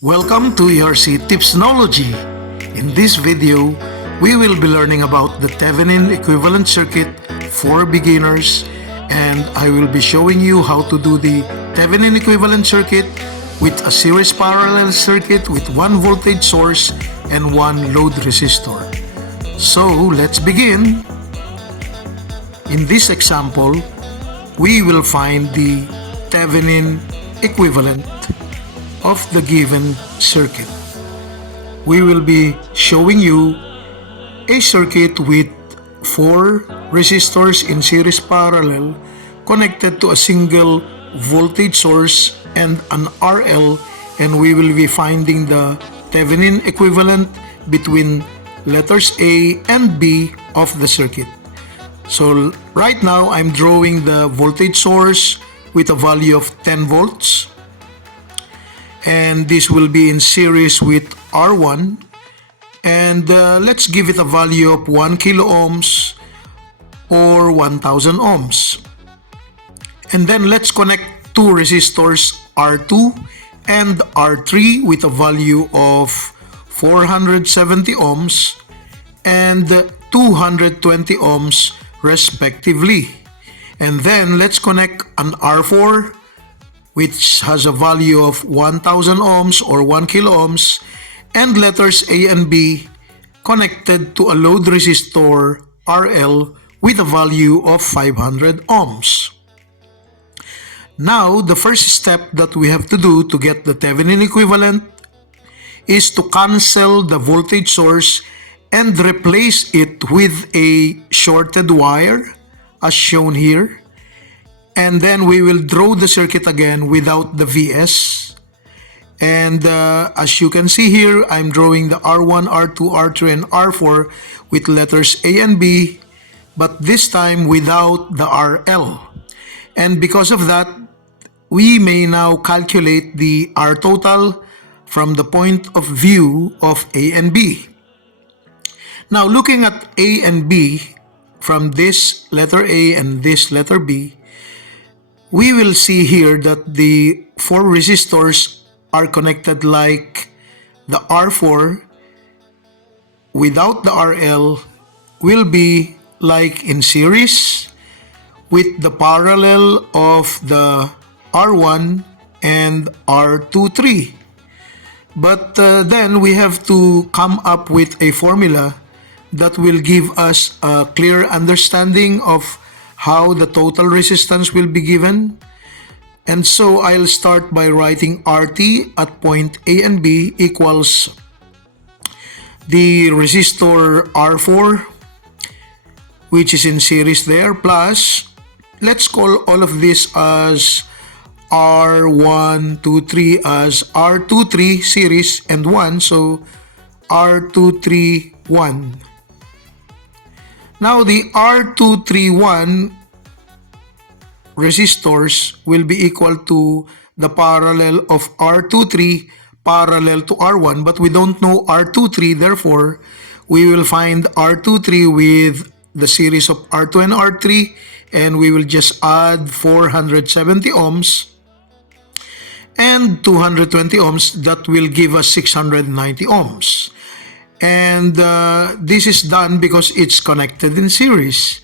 Welcome to ERC Tipsnology. In this video, we will be learning about the Thevenin Equivalent Circuit for beginners, and I will be showing you how to do the Thevenin Equivalent Circuit with a series parallel circuit with one voltage source and one load resistor. So let's begin. In this example, we will find the Thevenin equivalent of the given circuit. We will be showing you a circuit with 4 resistors in series parallel connected to a single voltage source and an RL, and we will be finding the Thevenin equivalent between letters A and B of the circuit. So right now I'm drawing the voltage source with a value of 10 volts. And this will be in series with R1, and let's give it a value of 1 kilo ohms or 1000 ohms. And then let's connect two resistors R2 and R3 with a value of 470 ohms and 220 ohms respectively. And then let's connect an R4 which has a value of 1000 ohms or 1 kilo ohms, and letters A and B connected to a load resistor RL with a value of 500 ohms. Now, the first step that we have to do to get the Thevenin equivalent is to cancel the voltage source and replace it with a shorted wire as shown here. And then we will draw the circuit again without the Vs. And as you can see here, I'm drawing the R1, R2, R3, and R4 with letters A and B, but this time without the RL. And because of that, we may now calculate the R total from the point of view of A and B. Now, looking at A and B from this letter A and this letter B, we will see here that the 4 resistors are connected like the R4 without the RL will be like in series with the parallel of the R1 and R23. But then we have to come up with a formula that will give us a clear understanding of how the total resistance will be given. And so I'll start by writing RT at point A and B equals the resistor R4, which is in series there, plus, let's call all of this as R1, 2, 3 as R2, 3 series and 1, so R2, 3, 1. Now the R231 resistors will be equal to the parallel of R23 parallel to R1, but we don't know R23, therefore we will find R23 with the series of R2 and R3, and we will just add 470 ohms and 220 ohms. That will give us 690 ohms. And this is done because it's connected in series.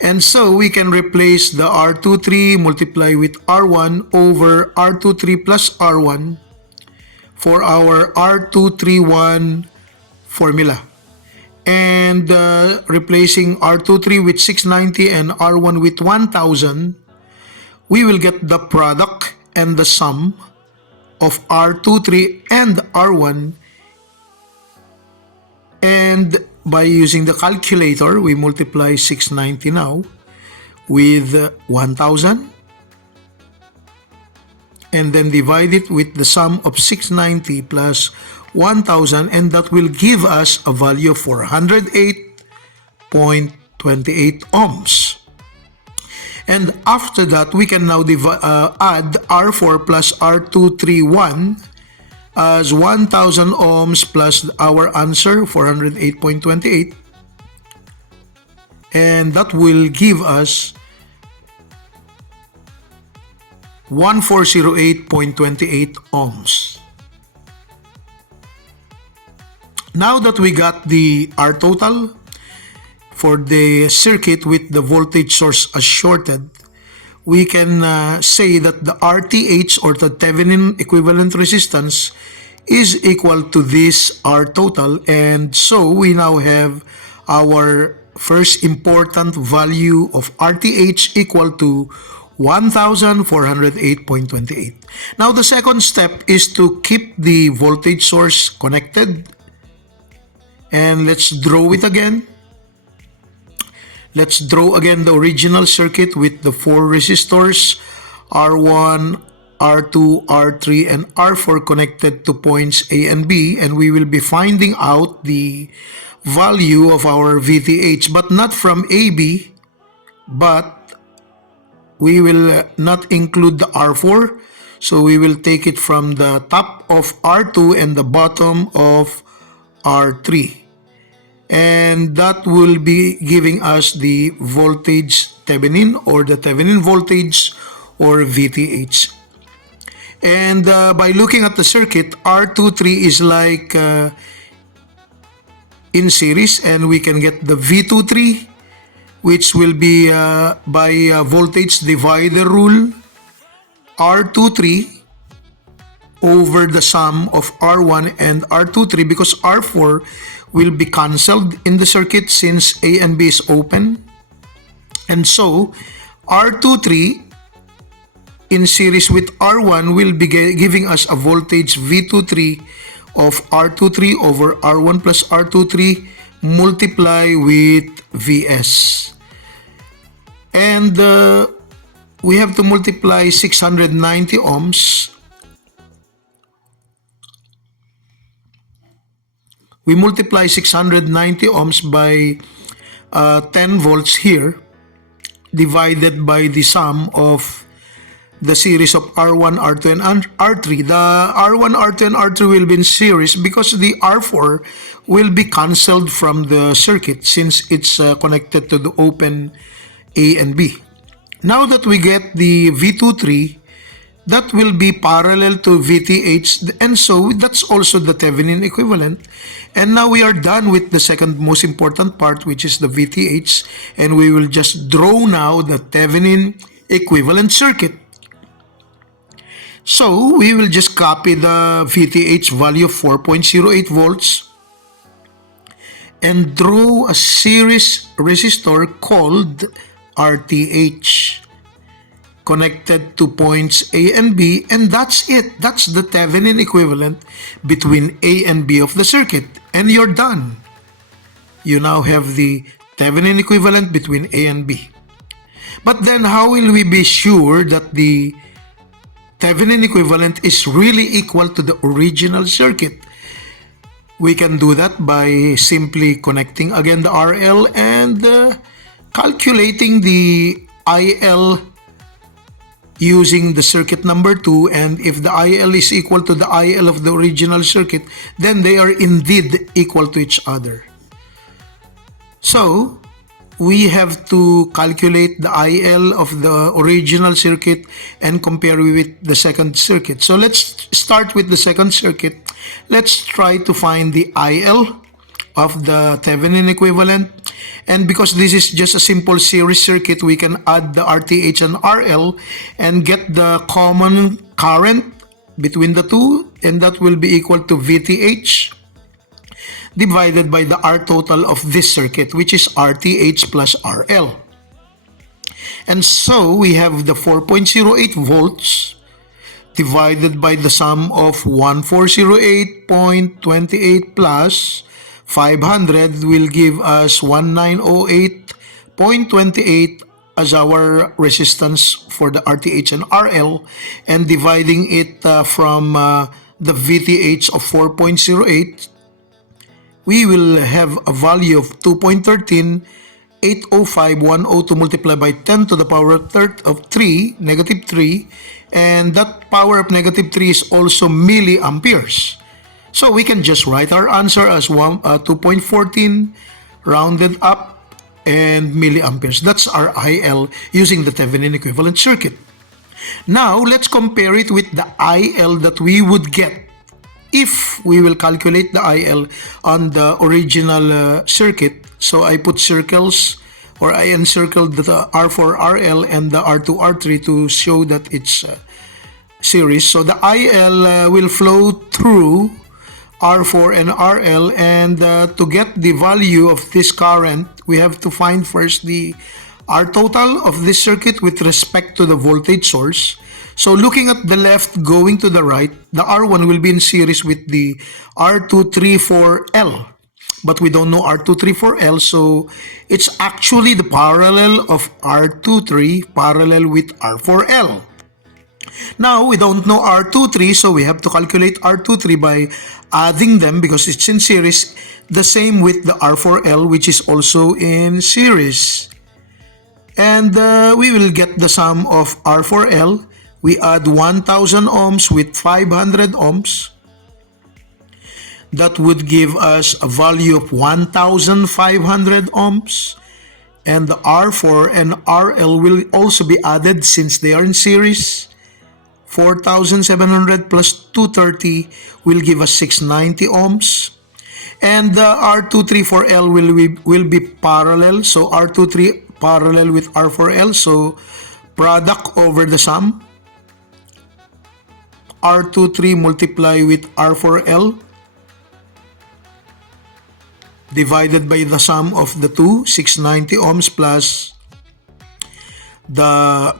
And so we can replace the R23 multiply with R1 over R23 plus R1 for our R231 formula. And replacing R23 with 690 and R1 with 1000, we will get the product and the sum of R23 and R1. And by using the calculator, we multiply 690 now with 1000 and then divide it with the sum of 690 plus 1000, and that will give us a value of 408.28 ohms. And after that, we can now add R4 plus R231 as 1000 ohms plus our answer 408.28, and that will give us 1408.28 ohms. Now that we got the R total for the circuit with the voltage source as shorted, we can say that the RTH, or the Thevenin equivalent resistance, is equal to this R total, and so we now have our first important value of RTH equal to 1408.28. Now the second step is to keep the voltage source connected, and let's draw it again. Let's draw again the original circuit with the four resistors R1, R2, R3, and R4 connected to points A and B, and we will be finding out the value of our VTH, but not from AB, but we will not include the R4, so we will take it from the top of R2 and the bottom of R3. And that will be giving us the voltage Thevenin, or the Thevenin voltage, or VTH. And by looking at the circuit, R23 is like in series, and we can get the V23, which will be by voltage divider rule, R23 over the sum of R1 and R23, because R4 will be cancelled in the circuit since A and B is open. And so R23 in series with R1 will be giving us a voltage V23 of R23 over R1 plus R23 multiply with Vs. And we have to multiply 690 ohms. We multiply 690 ohms by 10 volts here, divided by the sum of the series of R1, R2, and R3. The R1, R2, and R3 will be in series because the R4 will be cancelled from the circuit since it's connected to the open A and B. Now that we get the V23, that will be parallel to VTH, and so that's also the Thevenin equivalent. And now we are done with the second most important part, which is the VTH, and we will just draw now the Thevenin equivalent circuit. So we will just copy the VTH value of 4.08 volts and draw a series resistor called RTH connected to points A and B, and that's it. That's the Thevenin equivalent between A and B of the circuit, and you're done. You now have the Thevenin equivalent between A and B. But then how will we be sure that the Thevenin equivalent is really equal to the original circuit? We can do that by simply connecting again the RL and calculating the IL using the circuit number 2, and if the IL is equal to the IL of the original circuit, then they are indeed equal to each other. So we have to calculate the IL of the original circuit and compare with the second circuit. So let's start with the second circuit. Let's try to find the IL of the Thevenin equivalent, and because this is just a simple series circuit, we can add the RTH and RL and get the common current between the two, and that will be equal to VTH divided by the R total of this circuit, which is RTH plus RL. And so we have the 4.08 volts divided by the sum of 1408.28 plus 500 will give us 1908.28 as our resistance for the RTH and RL, and dividing it from the VTH of 4.08, we will have a value of 2.13805102 multiplied by 10 to the power of 3, negative 3, and that power of negative 3 is also milliamperes. So we can just write our answer as 2.14 rounded up and milliamperes. That's our IL using the Thevenin equivalent circuit. Now let's compare it with the IL that we would get if we will calculate the IL on the original circuit. So I put circles, or I encircled the R4, RL and the R2, R3 to show that it's series. So the IL will flow through R4 and RL, and to get the value of this current, we have to find first the R total of this circuit with respect to the voltage source. So looking at the left going to the right, the R1 will be in series with the R234L. But we don't know R234L, so it's actually the parallel of R23 parallel with R4L. Now, we don't know R23, so we have to calculate R23 by adding them because it's in series. The same with the R4L, which is also in series. And we will get the sum of R4L. We add 1000 ohms with 500 ohms. That would give us a value of 1500 ohms. And the R4 and RL will also be added since they are in series. 4700 plus 230 will give us 690 ohms. And the R234L will be parallel. So R23 parallel with R4L. So product over the sum. R23 multiply with R4L divided by the sum of the two, 690 ohms plus the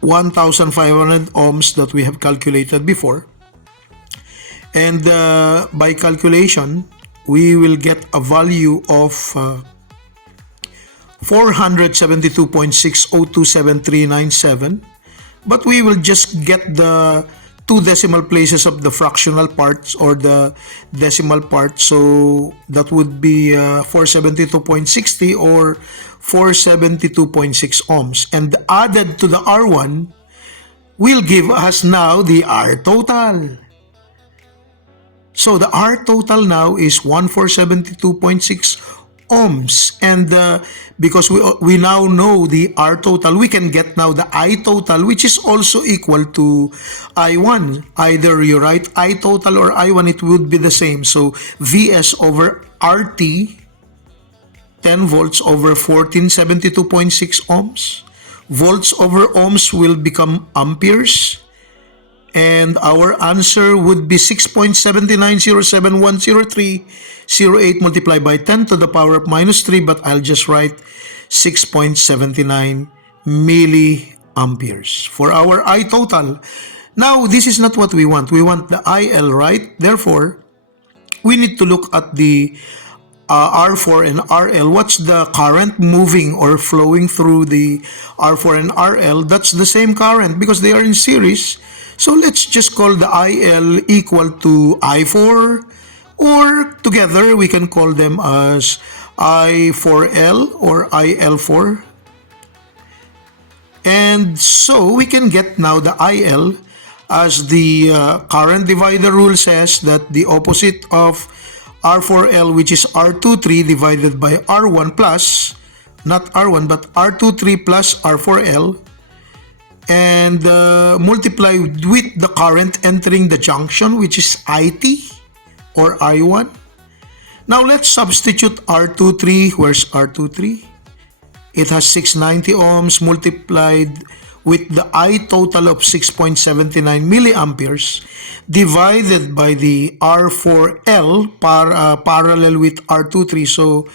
1500 ohms that we have calculated before. And by calculation, we will get a value of 472.6027397. But we will just get the two decimal places of the fractional parts or the decimal part. So that would be 472.60 or 472.6 ohms. And added to the R1 will give us now the R total. So the R total now is 1472.6 ohms. And because we now know the R total, we can get now the I total, which is also equal to I1. Either you write I total or I1, it would be the same. So Vs over RT, 10 volts over 1472.6 ohms. Volts over ohms will become amperes. And our answer would be 6.7907103008 multiplied by 10 to the power of minus 3, but I'll just write 6.79 milliamperes for our I total. Now, this is not what we want. We want the IL, right? Therefore, we need to look at the R4 and RL. What's the current moving or flowing through the R4 and RL? That's the same current because they are in series. So let's just call the IL equal to I4, or together we can call them as I4L or IL4. And so we can get now the IL as the current divider rule says that the opposite of R4L, which is R23 divided by R1 plus, not R1 but R23 plus R4L, and multiply with the current entering the junction, which is IT or I1. Now let's substitute R23. Where's R23? It has 690 ohms multiplied with the I total of 6.79 milliamperes divided by the R4L parallel with R23. So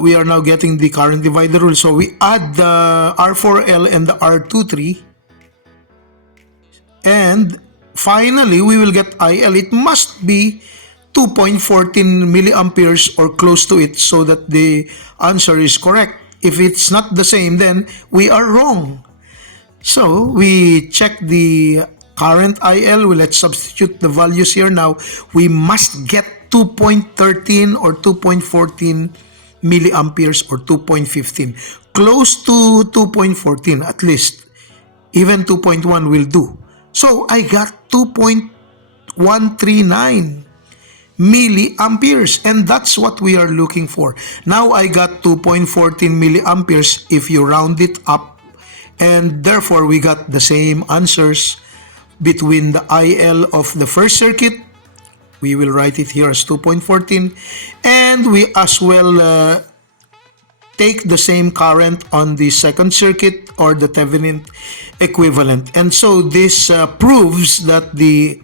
we are now getting the current divider rule. So we add the R4L and the R23. And finally, we will get IL. It must be 2.14 milliamperes or close to it so that the answer is correct. If it's not the same, then we are wrong. So we check the current IL. Let's substitute the values here now. We must get 2.13 or 2.14 milliamperes or 2.15. Close to 2.14 at least. Even 2.1 will do. So I got 2.139 milliamperes, and that's what we are looking for. Now I got 2.14 milliamperes if you round it up, and therefore we got the same answers between the IL of the first circuit. We will write it here as 2.14, and we as well take the same current on the second circuit, or the Thevenin equivalent. And so this proves that the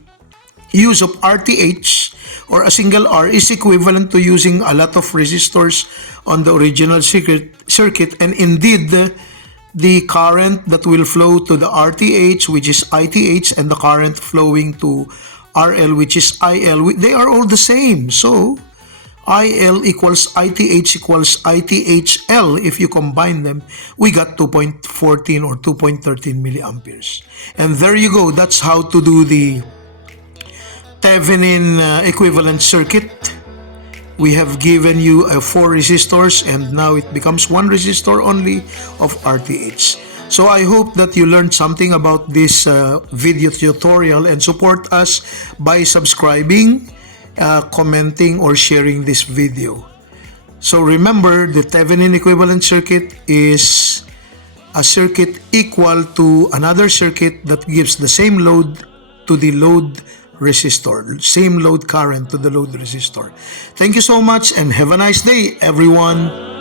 use of RTH, or a single R, is equivalent to using a lot of resistors on the original circuit. And indeed, the current that will flow to the RTH, which is ITH, and the current flowing to RL, which is IL, they are all the same. So IL equals ITH equals ITHL. If you combine them, we got 2.14 or 2.13 milliamperes. And there you go. That's how to do the Thevenin equivalent circuit. We have given you 4 resistors, and now it becomes 1 resistor only of RTH. So I hope that you learned something about this video tutorial, and support us by subscribing, commenting, or sharing this video. So remember, the Thevenin equivalent circuit is a circuit equal to another circuit that gives the same load to the load resistor, same load current to the load resistor. Thank you so much, and have a nice day, everyone.